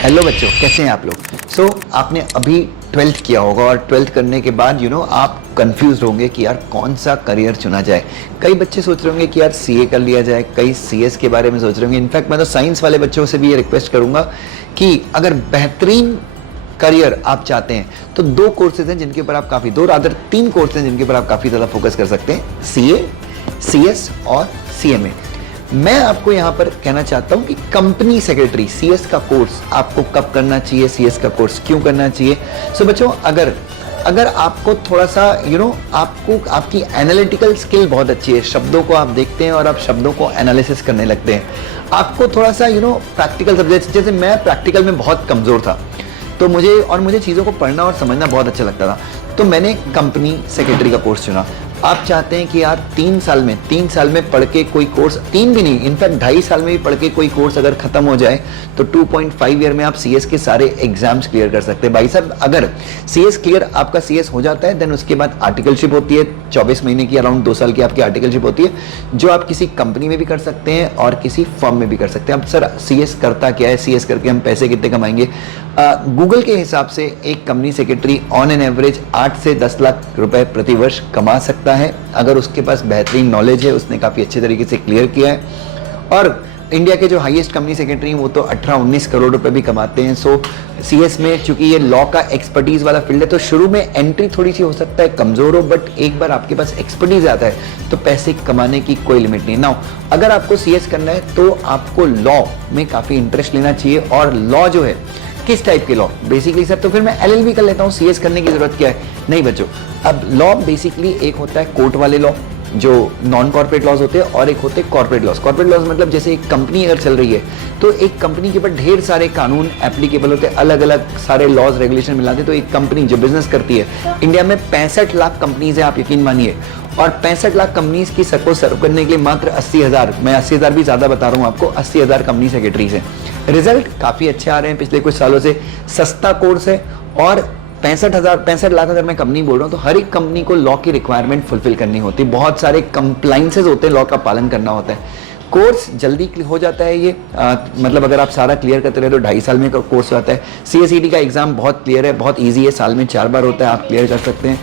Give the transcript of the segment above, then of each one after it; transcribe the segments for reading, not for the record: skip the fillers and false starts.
Hello बच्चों, कैसे हैं आप लोग। आपने अभी 12th किया होगा और 12th करने के बाद आप कंफ्यूज होंगे कि यार कौन सा करियर चुना जाए। कई बच्चे सोच रहे होंगे कि यार सीए कर लिया जाए, कई सीएस के बारे में सोच रहे होंगे। इनफैक्ट मैं तो साइंस वाले बच्चों से भी ये रिक्वेस्ट करूंगा कि अगर बेहतरीन करियर आप चाहते हैं तो दो कोर्सेज हैं जिनके ऊपर आप काफ़ी, दो रादर तीन कोर्सेज हैं जिनके ऊपर आप काफ़ी ज़्यादा फोकस कर सकते हैं, सीए, सीएस और सीएमए। मैं आपको यहां पर कहना चाहता हूं कि कंपनी सेक्रेटरी सीएस का कोर्स आपको कब करना चाहिए, सीएस का कोर्स क्यों करना चाहिए। सो बच्चों, अगर आपको थोड़ा सा आपको आपकी एनालिटिकल स्किल बहुत अच्छी है, शब्दों को आप देखते हैं और आप शब्दों को एनालिसिस करने लगते हैं, आपको थोड़ा सा प्रैक्टिकल सब्जेक्ट, जैसे मैं प्रैक्टिकल में बहुत कमज़ोर था तो मुझे चीज़ों को पढ़ना और समझना बहुत अच्छा लगता था, तो मैंने कंपनी सेक्रेटरी का कोर्स चुना। आप चाहते हैं कि यार 3 साल में पढ़ के कोई कोर्स, 3 भी नहीं, इनफैक्ट 2.5 साल में भी पढ़ के कोई कोर्स अगर खत्म हो जाए तो 2.5 ईयर में आप सीएस के सारे एग्जाम्स क्लियर कर सकते हैं। भाई साहब, अगर सीएस क्लियर आपका सीएस हो जाता है देन उसके बाद आर्टिकलशिप होती है, 24 महीने की, अराउंड 2 साल की आपकी आर्टिकलशिप होती है, जो आप किसी कंपनी में भी कर सकते हैं और किसी फर्म में भी कर सकते हैं। अब सर सीएस करता क्या है, सीएस करके हम पैसे कितने कमाएंगे। गूगल के हिसाब से एक company secretary on an average 8 से 10 लाख रुपए प्रति वर्ष कमा सकता है अगर उसके पास बेहतरीन नॉलेज है, उसने काफ़ी अच्छे तरीके से क्लियर किया है। और इंडिया के जो हाईएस्ट कंपनी सेक्रेटरी हैं वो तो 18-19 करोड़ रुपए भी कमाते हैं। सो सीएस में चूंकि ये लॉ का एक्सपर्टीज वाला फील्ड है तो शुरू में एंट्री थोड़ी सी हो सकता है कमजोर हो, बट एक बार आपके पास एक्सपर्टीज आता है तो पैसे कमाने की कोई लिमिट नहीं। नाउ अगर आपको सीएस करना है तो आपको लॉ में काफ़ी इंटरेस्ट लेना चाहिए। और लॉ जो है, किस टाइप के लॉ, बेसिकली सर तो फिर मैं एलएलबी कर लेता हूँ, सीएस करने की जरूरत क्या है। नहीं बच्चों, अब लॉ बेसिकली एक होता है कोर्ट वाले लॉ जो नॉन कॉर्पोरेट लॉज होते हैं, और एक होते हैं कॉर्पोरेट लॉज। कॉर्पोरेट लॉज मतलब जैसे एक कंपनी अगर चल रही है तो एक कंपनी के ऊपर ढेर सारे कानून एप्लीकेबल होते हैं, अलग अलग सारे लॉज रेगुलेशन मिलाते हैं। तो एक कंपनी जो बिजनेस करती है, इंडिया में 65 लाख कंपनीज है, आप यकीन मानिए, और 65 लाख कंपनीज की सबको सर्व करने के लिए मात्र 80,000, मैं 80,000 भी ज्यादा बता रहा हूँ आपको, 80,000 कंपनी सेक्रेटरीज हैं। रिजल्ट काफी अच्छे आ रहे हैं पिछले कुछ सालों से, सस्ता कोर्स है, और 65 लाख अगर मैं कंपनी बोल रहा हूँ तो हर एक कंपनी को लॉ की रिक्वायरमेंट फुलफिल करनी होती है, बहुत सारे कंप्लाइंसेस होते हैं, लॉ का पालन करना होता है। कोर्स जल्दी हो जाता है ये, मतलब अगर आप सारा क्लियर करते रहे तो 2.5 साल में कोर्स होता है। सीएसईटी का एग्जाम बहुत क्लियर है, बहुत ईजी है, साल में 4 बार होता है, आप क्लियर कर सकते हैं।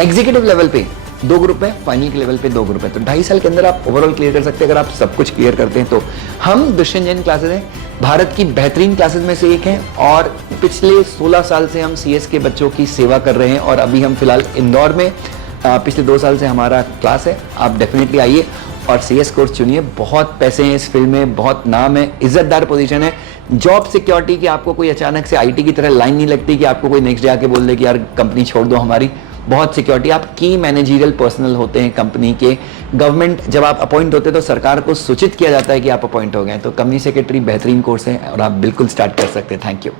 एग्जीक्यूटिव लेवल पे 2 ग्रुप है, फाइनल के लेवल पे 2 ग्रुप है, तो 2.5 साल के अंदर आप ओवरऑल क्लियर कर सकते हैं अगर आप सब कुछ क्लियर करते हैं तो। हम दुष्यंत जैन क्लासेज हैं, भारत की बेहतरीन क्लासेज में से एक हैं, और पिछले 16 साल से हम सीएस के बच्चों की सेवा कर रहे हैं। और अभी हम फिलहाल इंदौर में पिछले 2 साल से हमारा क्लास है, आप डेफिनेटली आइए और सीएस कोर्स चुनिए। बहुत पैसे हैं इस फील्ड में, बहुत नाम है, इज्जतदार पोजीशन है, जॉब सिक्योरिटी की, आपको कोई अचानक से आईटी की तरह लाइन नहीं लगती कि आपको कोई नेक्स्ट डे आके बोल दे कि यार कंपनी छोड़ दो हमारी। बहुत सिक्योरिटी, आप की मैनेजरियल पर्सनल होते हैं कंपनी के। गवर्नमेंट जब आप अपॉइंट होते हैं तो सरकार को सूचित किया जाता है कि आप अपॉइंट हो गए। तो कंपनी सेक्रेटरी बेहतरीन कोर्स है और आप बिल्कुल स्टार्ट कर सकते हैं। Thank you.